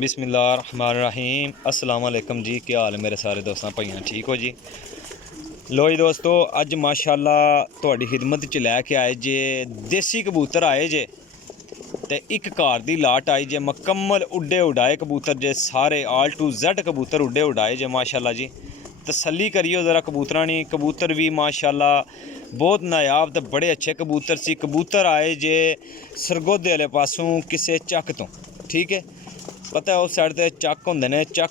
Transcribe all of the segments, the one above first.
बिस्मिल्लाहिर्रहमानिर्रहीम अस्सलाम वालेकुम जी। क्या हाल है मेरे सारे दोस्तों भाइयों, ठीक हो जी। लो जी दोस्तों, अज माशाअल्लाह तुहाडी खिदमत च लैके आए जे देसी कबूतर आए जे ते एक कार दी लाट आई जे मुकम्मल उड्डे उड़ाए कबूतर जे सारे आल टू Z कबूतर उड्डे उड़ाए जे माशाअल्लाह जी। तसल्ली करियो ज़रा कबूतरां दी, कबूतर भी माशाअल्लाह बहुत नायाब ते बड़े अच्छे कबूतर सी। कबूतर आए जे सरगोधे वाले पासों किसे चक तो, ठीक है, पता है उस साइड ते चक होंदे ने, चक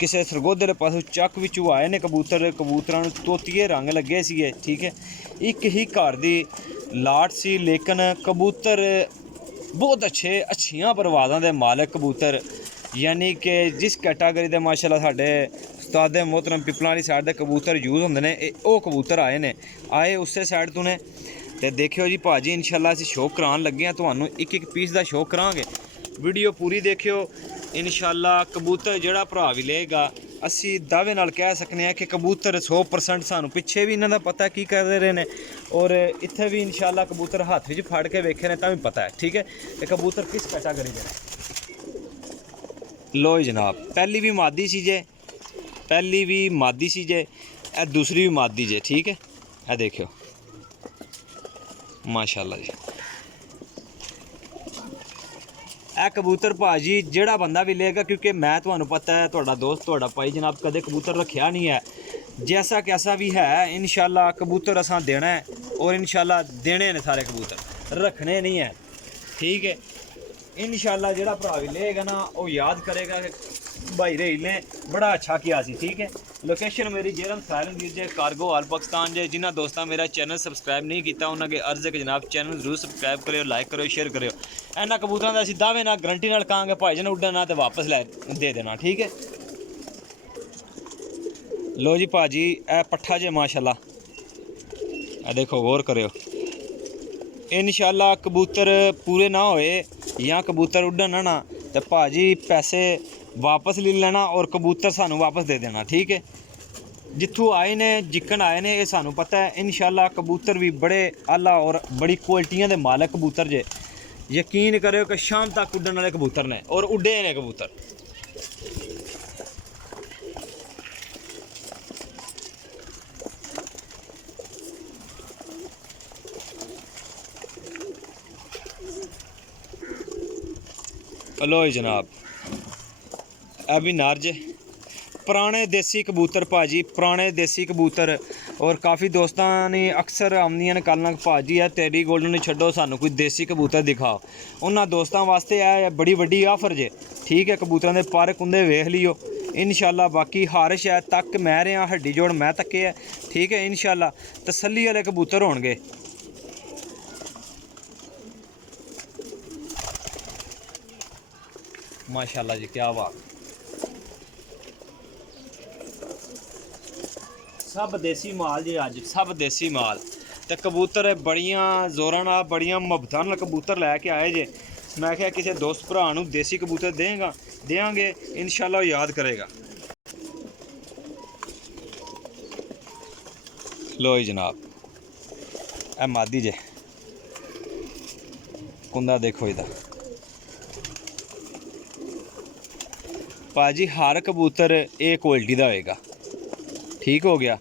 किसे सरगोधे वाले पासों चक विचों आए ने कबूतर। कबूतरां नूं तोतिए रंग लगे सीगे, ठीक है, एक ही घर दी लाट सी, लेकिन कबूतर बहुत अच्छियां परवाज़ां दे मालक कबूतर, यानी कि जिस कैटागरी दे माशाअल्लाह साडे उस्ताद मोहतरम पिपलां वाली साइड दे कबूतर यूज़ होंदे ने, ओह कबूतर आए उस्से साइड तो ने। ते देखियो जी भाजी, इंशाअल्लाह असीं शौक करान लगे हां तुहानूं, एक एक पीस दा शौक करांगे। वीडियो पूरी देखियो इंशाअल्लाह। कबूतर जिहड़ा भरा भी लेगा, असी दावे नाल कह सकने हैं कि कबूतर 100% सानूं पिछे भी इन्हां दा पता की करदे रहे ने, और इत्थे भी इंशाअल्लाह कबूतर हत्थ विच फड़ के वेखे ने तां भी पता है, ठीक है, कि कबूतर किस कैटागरी दे ने। लो जी जनाब, पहली भी मादी सी जे, पहली भी मादी सी जे, ए दूसरी भी मादी जे, ठीक है, ए देखियो माशाअल्लाह जी। ए कबूतर भाजी जिहड़ा बंदा भी लेगा, क्योंकि मैं तुहानूं पता है तुहाडा दोस्त तुहाडा भाई जनाब कदे कबूतर रखिया नहीं है, जैसा कैसा भी है इंशाअल्लाह कबूतर असां देना है, और इंशाअल्लाह देने ने सारे कबूतर, रखने नहीं है, ठीक है। इंशाअल्लाह जिहड़ा भरा भी लेगा ना, वो याद करेगा कि भाई रही ने बड़ा अच्छा किया सी, ठीक है। लोकेशन मेरी जेरम साइलन वीर जे, कार्गो हाल पाकिस्तान जे। जिन्हां दोस्तां मेरा चैनल सबसक्राइब नहीं किया उन्होंने अर्ज है कि जनाब चैनल जरूर सबसक्राइब करो, लाइक करो, शेयर करो। इन्हां कबूतरां दा असीं दावे नाल गारंटी नाल कहांगे भाई जन उड्डना तो वापस लै दे देना, ठीक है। लो जी भाजी, ए पट्ठा जे माशाअल्लाह, ए देखो गौर करो। इंशाअल्लाह कबूतर पूरे ना होए या कबूतर उड्डन ना तो भाजी पैसे वापस ले लेना, और कबूतर सानू वापस दे देना, ठीक है। जिथों आए ने जिक्कन आए ने, ये सानू पता है। इंशाअल्लाह कबूतर भी बड़े आला और बड़ी क्वालिटियां दे मालक कबूतर जे, यकीन करो कि शाम तक उड्डन वाले कबूतर ने, और उड्डे ने कबूतर। लो जनाब, ए भी नार जे पुराने देसी कबूतर भाजी, पुराने देसी कबूतर। और काफ़ी दोस्तां ने अक्सर आमदियां ने कल भाजी है तेरी गोल्डन नहीं छड्डो, सानू कोई देसी कबूतर दिखाओ। उन्हां दोस्तां वास्ते है बड़ी वड्डी आफर जे, ठीक है। कबूतरां दे पर कुंदे वेख लियो इंशाअल्लाह। बाकी हर शै तक मैं रहा, हड्डी जोड़ मैं तक्के है, ठीक है। इंशाअल्लाह तसल्ली वाले कबूतर होणगे। माशाअल्लाह जी, क्या बात, सब देसी माल जी, अज सब देसी माल। तो कबूतर बड़ियां जोरां नाल बड़ियां मुहब्बतां नाल कबूतर लैके आए जे। मैं क्या किसी दोस्त भरा नूं देसी कबूतर देंगे इंशाअल्लाह याद करेगा। लो जी जनाब, ए मादी जे, कुंदा देखो इहदा भाजी, हर कबूतर ए क्वालिटी दा होएगा, ठीक हो गया।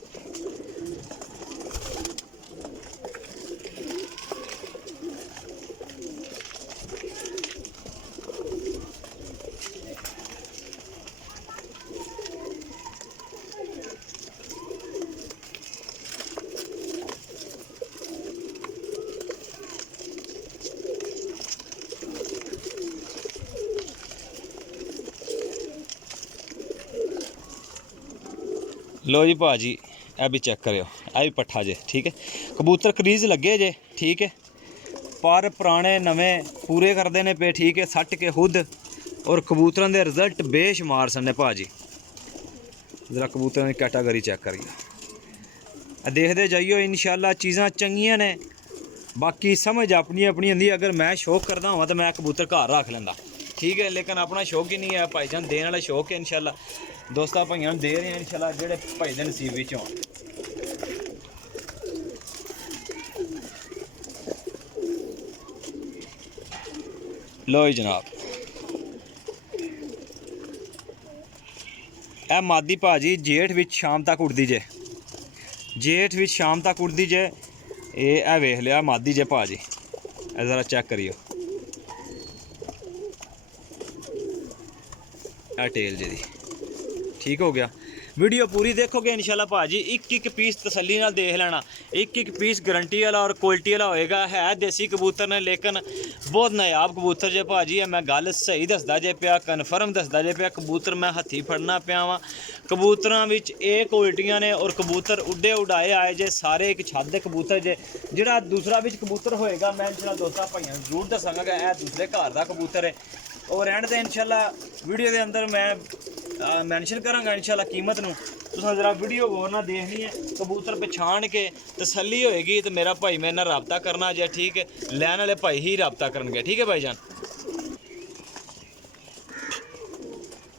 लो जी भाजी, ए भी चेक करो, ए भी पट्ठा जे, ठीक है। कबूतर क्रीज लगे जे, ठीक है, पर पुराने नवें पूरे करते हैं पे, ठीक है, सट के खुद। और कबूतरों के रिजल्ट बेशुमार सन भाजी। जरा कबूतरों की कैटागरी चेक करिए, देखते जाइयो इंशाअल्लाह चीज़ां चंगियां ने। बाकी समझ अपनी अपनी होंदी, अगर मैं शौक करता हुआ तो मैं कबूतर घर रख लेंदा, ठीक है, लेकिन अपना शौक ही नहीं है। भाईजान देने वाला शौक है, इंशाअल्लाह दोस्तां भाइयों दे रहे हैं इंशाअल्लाह, जेह्ड़े भाई दे नसीब विच होण। लो जी जनाब, ਇਹ ਮਾਦੀ ਭਾਜੀ ਜੇਠ ਵਿੱਚ ਸ਼ਾਮ ਤੱਕ ਉੱਡਦੀ ਜੇ, ਜੇਠ ਵਿੱਚ ਸ਼ਾਮ ਤੱਕ ਉੱਡਦੀ ਜੇ। ਇਹ ਵੇਖ ਲਿਆ ਮਾਦੀ ਜੇ ਭਾਜੀ, ਇਹ ਜ਼ਰਾ ਚੈੱਕ ਕਰਿਓ ਇਹ ਟੇਲ ਜੇ ਦੀ। ठीक हो गया। वीडियो पूरी देखोगे इंशाल्लाह भाजी एक एक पीस तसल्ली नाल देख लेना, एक एक पीस गारंटी वाला और क्वालिटी वाला होएगा। है देसी कबूतर ने लेकिन बहुत नायाब कबूतर जे भाजी है। मैं गल सही दसदा जे पिया, कन्फर्म दसदा जे पिया। कबूतर मैं हथी फड़ना पिया वा। कबूतरां विच ये क्वालिटियां ने और कबूतर उड्डे उड़ाए आए जे सारे एक छत दे कबूतर जे। जिहड़ा दूसरा विच कबूतर होएगा मैं इंशाल्लाह दोस्तां भाइयां जरूर दसांगा कि यह दूसरे घर दा कबूतर है। और एंड ते इंशाल्लाह वीडियो के अंदर मैं मैंशन करांगा इंशाल्लाह कीमत नूं। तुसां जरा वीडियो गौर नाल देखनी है, कबूतर पछाण के तसल्ली होएगी तो मेरा भाई मेरे नाल राबता करना जे। ठीक है, लैन वाले भाई ही राबता करनगे। ठीक है भाईजान।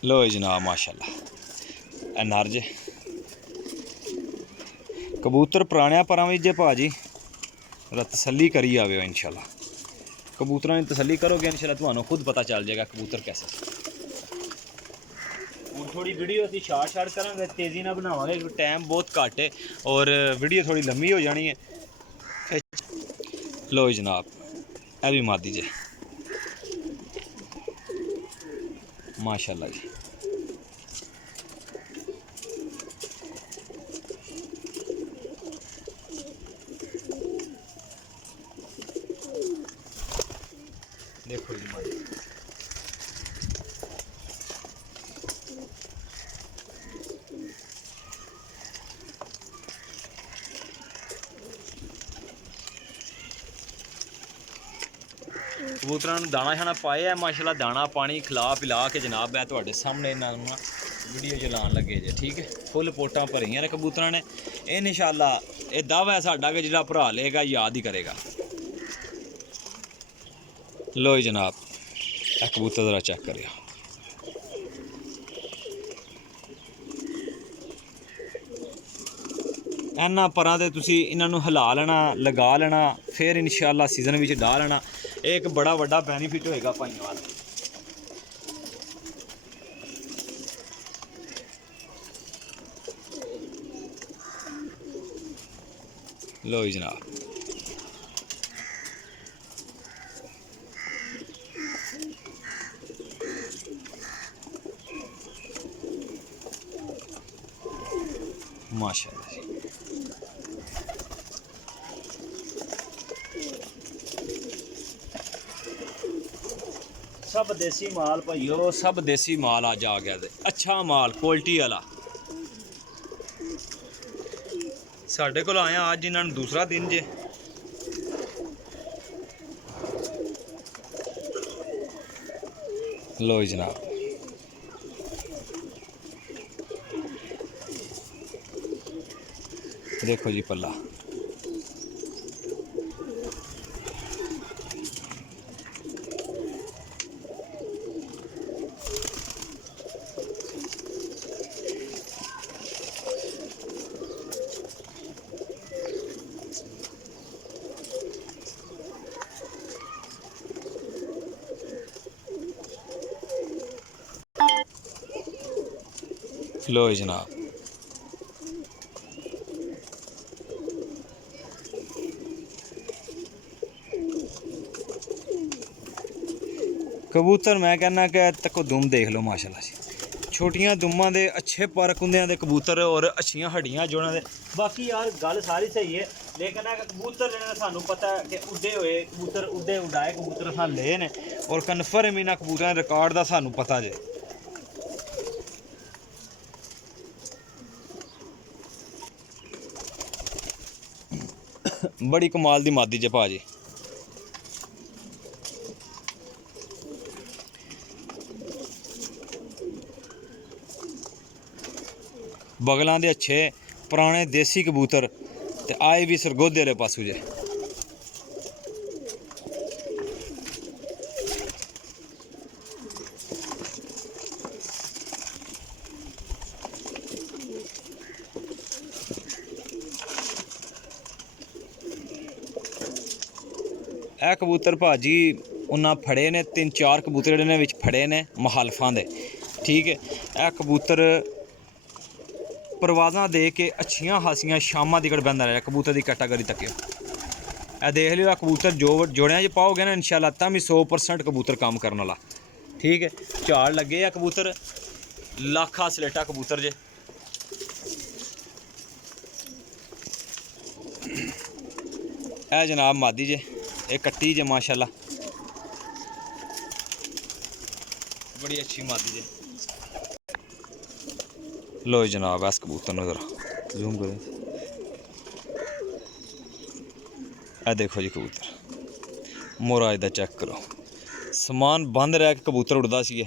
लो जनाब माशाल्लाह नर जे कबूतर पुराने परां विच जे भाजी तसल्ली करी आवे इंशाल्लाह। कबूतरों की तसल्ली करोगे इंशाल्लाह तुहानू खुद पता चल जाएगा कबूतर कैसे। हुण थोड़ी वीडियो असीं शार्ट करांगे, तेज़ी नाल बनावांगे, टाइम बहुत घट है और वीडियो थोड़ी लंबी हो जानी है। लो जनाब यह भी मादी जे माशाल्लाह जी। देखो जी मादी कबूतरां नूं दाना शाना पाया माशाल्लाह, दाना पानी खिला पिला के जनाब है तुहाडे सामने इन्हां वीडियो चलान लगे जे। ठीक है, फुल पोटां भरियां ने कबूतरां ने। इंशाल्लाह ये दावा है साडा कि जिहड़ा भरा लेगा याद ही करेगा। लो जनाब एक कबूतर ज़रा चेक करियो। इन्हां परां ते तुसीं इन्हां नूं हिला लेना, लगा लेना, फिर इंशाल्लाह सीजन विच डाह लेना। एक बड़ा वड्डा बेनीफिट होएगा भाइयों वाला। लो जनाब माशाल्लाह जी। सब देसी माल भाइयों, सब देसी माल अज आ गया ते अच्छा माल क्वालिटी वाला साढ़े को आया। अज इन्होंने दूसरा दिन जे। लो जनाब देखो जी पल्ला लो जनाब कबूतर मैं कहना कि तको दुम देख लो माशाल्लाह जी। छोटियां दुम्मां दे अच्छे पर कुंदियां दे कबूतर और अच्छियां हड्डियां जोड़ां दे। बाकी यार गल सारी सही है, लेकिन कबूतर जिहड़े सानू पता है कि उड्डे होए कबूतर, उड्डे उड़ाए कबूतर असां ले ने और कन्फर्म इन्हां कबूतरां दे रिकॉर्ड दा सानू पता जे। बड़ी कमाल दी मादी जे भाजी। बगलों के अच्छे पुराने देसी कबूतर ते आए भी सरगोधे वाले पासों जे। यह कबूतर भाजी उन्हें फड़े ने 3-4 कबूतर जिहड़े ने विच फड़े ने मुखालफां दे। ठीक है, यह कबूतर परवाज़ा दे के अच्छियां खासियां शामां दिकड़ बंदा रहा कबूतर की कैटागरी तक। ए देख लियो कबूतर जो जोड़ियां च पाओगे ना इंशाल्लाह तां भी 100% कबूतर काम करने वाला। ठीक है, झाड़ लगे आ कबूतर लाखा सलेटा कबूतर जे। ए जनाब मादी जे, ये कट्टी जे माशाल्लाह बड़ी अच्छी मादी जे। लो जनाब इस कबूतर ने ज़रा जूम करें, ए देखो जी कबूतर मोरा इधर चेक करो, समान बंद रह के कबूतर उड़दा सी।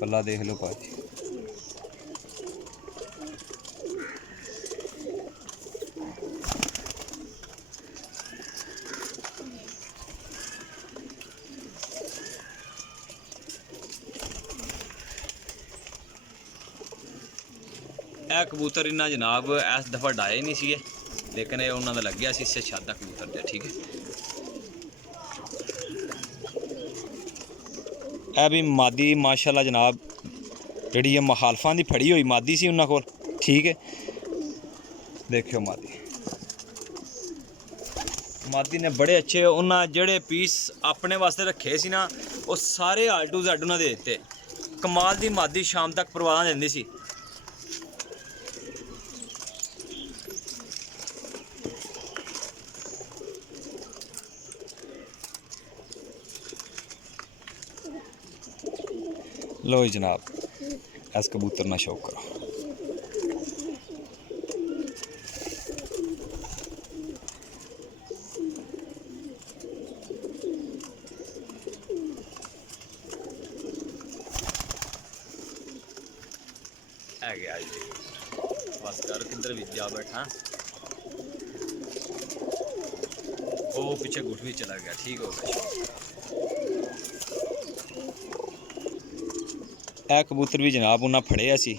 पल्ला देख लो भाजी, ਇਹ कबूतर इन्ना जनाब इस दफ़ा डाए नहीं सी, लेकिन ये उन्होंने लग गया इससे शादा कबूतर दे। ठीक है, यह भी मादी माशाल्लाह जनाब जी मुखालफा की फड़ी हुई मादी सी उन्होंने कोल। ठीक है, देखियो मादी ने बड़े अच्छे उन्हें जेड़े पीस अपने वास्ते रखे सी ना वो सारे आल टू Z उन्हें दे दिते। कमाल दी मादी शाम तक परवाज़ देंदी सी। लो जनाब इस कबूतर ना शौक करो। है गया जी, बस कर किधर भी जा बैठा, वो पीछे गुट भी चला गया। ठीक हो गया। यह कबूतर भी जनाब उन्हें फड़िया सी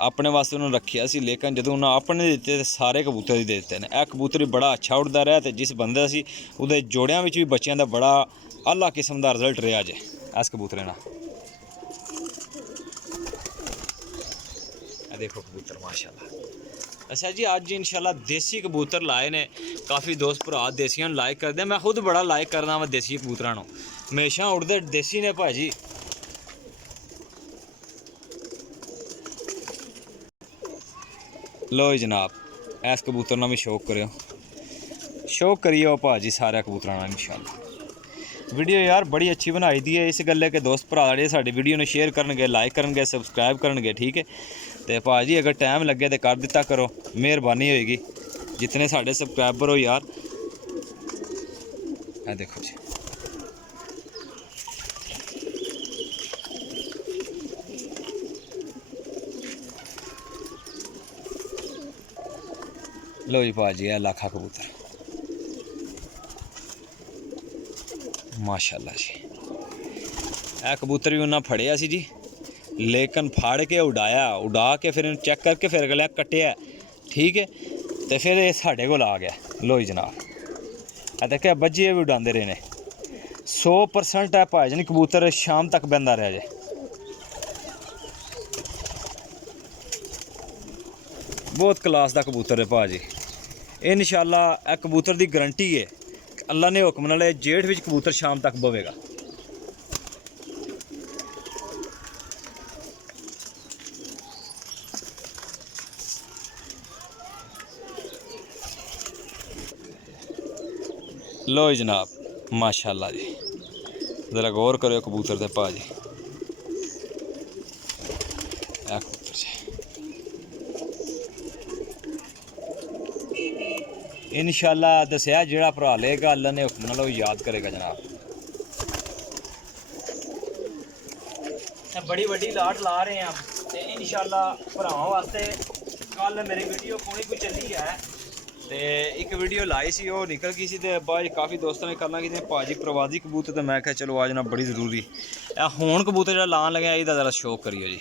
अपने वास्ते उन्होंने रखिया सी, लेकिन जो उन्हें अपने दिते तो सारे कबूतर ही दे दिते हैं। यह कबूतर भी बड़ा अच्छा उड़ता रहा, तो जिस बंदे सी उहदे जोड़ियां भी बच्चों का बड़ा आला किस्म का रिजल्ट रहा जे इस कबूतरे ना। देखो कबूतर माशाल्लाह। अच्छा जी, अज इंशाल्लाह देसी कबूतर लाए ने, काफ़ी दोस्त भरा देसियां लाइक करते हैं, मैं खुद बड़ा लाइक करना वा देसी कबूतरां नूं, हमेशा उड़ते देसी ने भाजी। लो जनाब इस कबूतर ना भी शौक करो, शौक करिए भाजी सारे कबूतरां नाल इंशाल्लाह। वीडियो यार बड़ी अच्छी बनाई दी है, इस गल्ले के दोस्त भरा जेह्ड़े साडी वीडियो ने शेयर करनगे, लाइक करनगे, सबसक्राइब करनगे। ठीक है, तो भाजी अगर टाइम लगे तो कर दिता करो, मेहरबानी होएगी। जितने साढ़े सबसक्राइबर हो यार, ये देखो जी लो जी भाजी है लाखा कबूतर माशाल्लाह जी। यह कबूतर भी उन्हें फड़िया सी जी, लेकिन फाड़ के उड़ा के फिर चेक करके फिर अगले कट्टिया। ठीक है, तो फिर ये साढ़े कोल आ गया। लो जी जनाब देखिए बज्जिए भी उड़ाते रहे ने, 100% है भाजन कबूतर शाम तक बंदा रहा जे। बहुत क्लास का कबूतर है भाजी, इंशाल्लाह यह कबूतर की गारंटी है अल्लाह ने हुक्म नाल जेठ विच कबूतर शाम तक बवेगा। लो जनाब माशाल्लाह जी, ज़रा गौर करो कबूतर दे भाजी, कबूतर जी इंशाल्लाह दसिया जेड़ा भरा लेगा अल्लाह ने हुक्म नाल याद करेगा जनाब। बड़ी वड्डी लाट ला रहे हैं तो इंशाल्लाह भरावां वास्ते कल मेरी वीडियो कोई चली है, तो एक वीडियो लाई सी वो निकल गई सी, तो बाद काफ़ी दोस्तों ने करना कि भाजी प्रवासी कबूतर, तो मैं क्या चलो आज ना बड़ी जरूरी हूँ कबूतर जो लान लगे इसका ज़रा शौक करियो जी।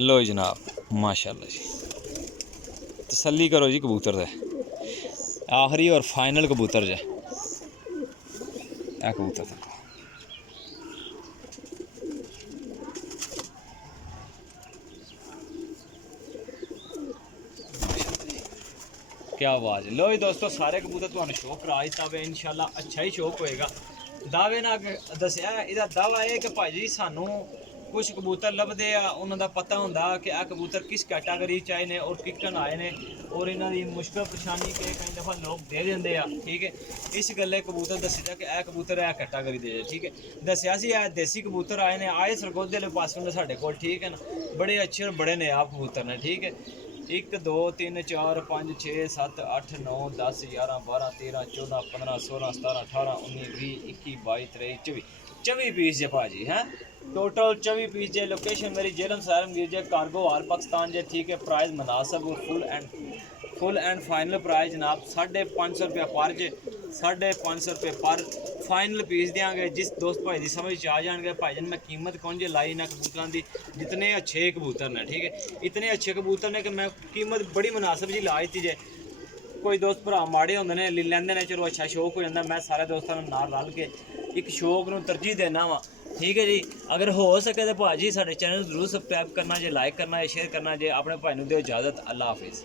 लो जनाब माशाल्लाह जी, तसल्ली करो जी कबूतर दे, आखिरी और फाइनल कबूतर जे कबूतर। क्या आवाज़। लो जी दोस्तों सारे कबूतर ਤੁਹਾਨੂੰ ਸ਼ੋਅ ਕਰਾ ਦਿੱਤਾ ਵੇ ਇਨਸ਼ਾਅੱਲਾ ਅੱਛਾ ਹੀ ਸ਼ੌਕ ਹੋਏਗਾ। ਦਾਅਵੇ ਨਾਲ ਦੱਸਿਆ ਇਹਦਾ ਦਾਵਾ ਇਹ ਕਿ ਭਾਜੀ ਸਾਨੂੰ ਕੁਝ ਕਬੂਤਰ ਲੱਭਦੇ ਆ ਉਹਨਾਂ ਦਾ ਪਤਾ ਹੁੰਦਾ ਕਿ ਇਹ ਕਬੂਤਰ ਕਿਸ ਕੈਟਾਗਰੀ ਚ ਆਏ ਨੇ ਔਰ ਕਿੱਕਣ ਆਏ ਨੇ ਔਰ ਇਹਨਾਂ ਦੀ ਮੁਸ਼ਕਲ ਪਰੇਸ਼ਾਨੀ ਕਿ ਕਈ ਦਫਾ ਲੋਕ ਦੇ ਦਿੰਦੇ ਆ। ਠੀਕ ਹੈ ਇਸ ਗੱਲੇ ਕਬੂਤਰ ਦੱਸਿਆ ਕਿ ਇਹ ਕਬੂਤਰ ਇਹ ਕੈਟਾਗਰੀ ਦੇ ਠੀਕ ਹੈ। ਦੱਸਿਆ ਸੀ ਇਹ ਦੇਸੀ ਕਬੂਤਰ ਆਏ ਨੇ ਆਏ ਸਰਗੋਧੇ ਵਾਲੇ ਪਾਸੋਂ ਨੇ ਸਾਡੇ ਕੋਲ ਠੀਕ ਹੈ ਨਾ ਬੜੇ ਅੱਛੇ ਔਰ ਬੜੇ ਨਿਆਬ ਕਬੂਤਰ ਨੇ ਠੀਕ ਹੈ। 1 2 3 4 5 6 7 8 9 10 11 12 13 14 15 16 17 18 19 20 21 22 23 24 पीस जे भाजी हैं टोटल 24 पीस जे। लोकेशन मेरी जेलम सारम वीर जे कार्गो हाल पाकिस्तान जे ठीक है। प्राइस मुनासिब और फुल एंड फाइनल प्राइस जनाब 550 रुपया पर जे 550 रुपये पर फाइनल पीस देंगे। जिस दोस्त भाई की समझ आ जाएंगे भाईजान मैं कीमत कौन जे लाई ना कबूतरों की जितने अच्छे कबूतर ने ठीक है इतने अच्छे कबूतर ने कि मैं कीमत बड़ी मुनासिब जी ला दी जे। कोई दोस्त भरा माड़े होंगे ने ले लेंदे ने चलो अच्छा शौक हो जाता मैं सारे दोस्तों नाल रल के एक शौक नूं तरजीह देना वा ठीक है जी। अगर हो सके तो भाजी साडे चैनल जरूर सबसक्राइब करना जे लाइक करना जे शेयर करना जे अपने भाई नूं दिओ इजाज़त। अल्लाह हाफिज़।